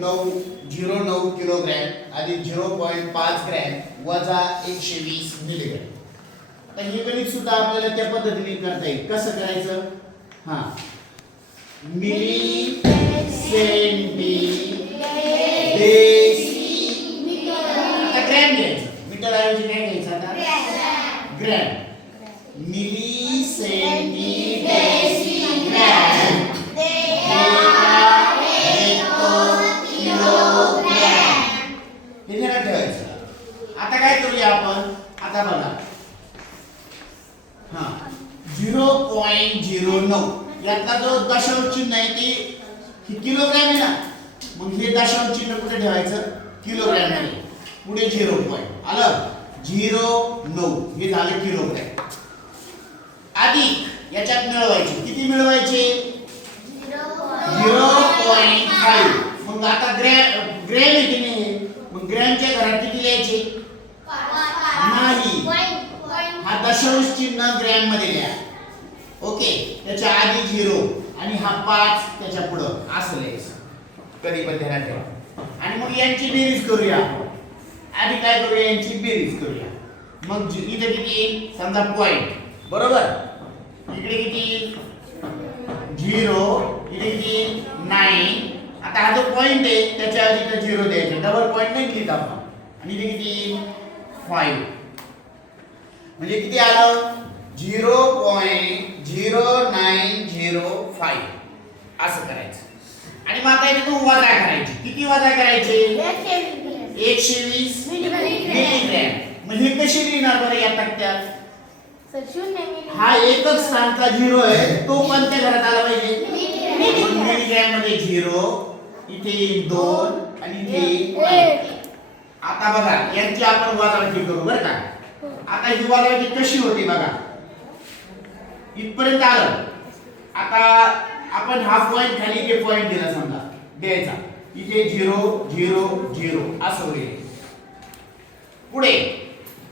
नऊ झिरो नऊ किलोग्रॅम अधिक झिरो पॉईंट पाच ग्रॅम वजा एकशे वीस मिलीग्रॅम. तर हे गणित सुद्धा आपल्याला त्या पद्धतीने करता येईल. कसं करायचं? हा. मिली सेंटी ग्रॅम घ्यायचं. मीटर ऐवजी काय घ्यायचं आता? ग्रॅम. मिली ध्यानात ठेवायचं. आता काय करूया आपण? आता बघा. हा. झिरो पॉईंट झिरो नऊ. यातला जो दशांश चिन्ह आहे ते हे किलोग्रॅम आहे ना? मग हे दशांश चिन्ह कुठे ठेवायचं? किलोग्रॅममध्ये पुढे झिरो पॉईंट आलं? झिरो नऊ. हे झालं किलोग्रॅम अधिक याच्यात मिळवायचे. किती मिळवायचे? Zero point five. मग आता ग्रॅम ग्रॅम आहे की नाही मग ग्रॅमच्या घरात किती लिहायचे नाही. हा दशांश चिन्ह ग्रॅममध्ये लिहा. ओके त्याच्या आधी झिरो आणि हा पाच त्याच्या पुढं. असं लिहायचं कधी पण ध्यानात ठेवा. आणि मग यांची बेरीज करूया. आधी काय करूया? यांची बेरीज करूया. मग इथे किती? येईल समजा पॉइंट बरोबर? इकडे किती? येईल झिरो. इकडे किती? नाईन आता हा जो पॉइंट आहे त्याच्या आधी झिरो द्यायचा. डबल पॉइंट नाही घेत आपण. आणि इथे किती? फाईव्ह म्हणजे किती आलं? Zero point zero nine zero five असं करायचं. आणि मग आता इथे तू वजा करायची. किती वजा करायचे? एकशे वीस मिलीग्रॅम हे कशी लिहिणार बरं या तक्त्यात हा एकच स्थानचा झिरो आहे. तो कोणत्या घरात आला पाहिजे. मिलीग्रॅममध्ये झिरो इथे येईल दोन आणि इथे एक. आता बघा यांची आपण वजाबाकी करू बरं का? आता ही वजाबाकी कशी होती बघा. इथपर्यंत आलं. आता आपण हा पॉइंट खाली इथे पॉइंट दिला समजा द्यायचा. इथे झिरो झिरो झिरो असं होईल. पुढे.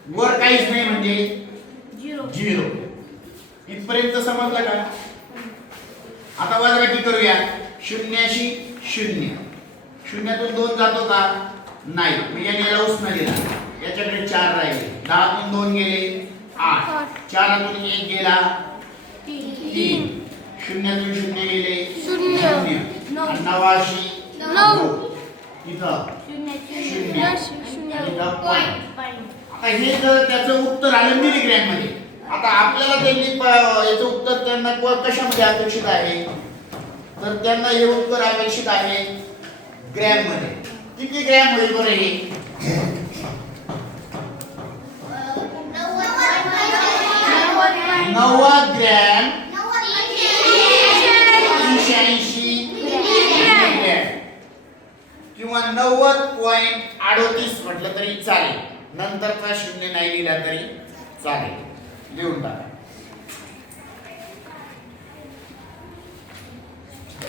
वर काहीच नाही म्हणजे? झिरो. इथपर्यंत समजलं का? आता वजाबाकी करूया. शून्याशी शून्य. शून्यातून दोन जातो का? नाही. याने याला उष्ण दिला. याच्याकडे चार राहिले. दहातून दोन गेले. आठ. चारातून एक गेला. तीन. शून्यातून शून्य गेले. शून्य. नवाशी नऊ. इथं. शून्य दहा. आता हे जर त्याचं उत्तर आलं मिलीग्रॅममध्ये आता आपल्याला त्यांनी याचं उत्तर त्यांना कशामध्ये अपेक्षित आहे? तर त्यांना हे उत्तर अपेक्षित आहे ग्रॅममध्ये किती ग्रॅम होईल बरं हे? नव्वद ग्रॅम. तीनशे ऐंशी. किंवा नव्वद पॉईंट अडोतीस म्हटलं तरी चालेल. नंतरचा शून्य नाही लिहिला तरी चालेल. लिहून टाका.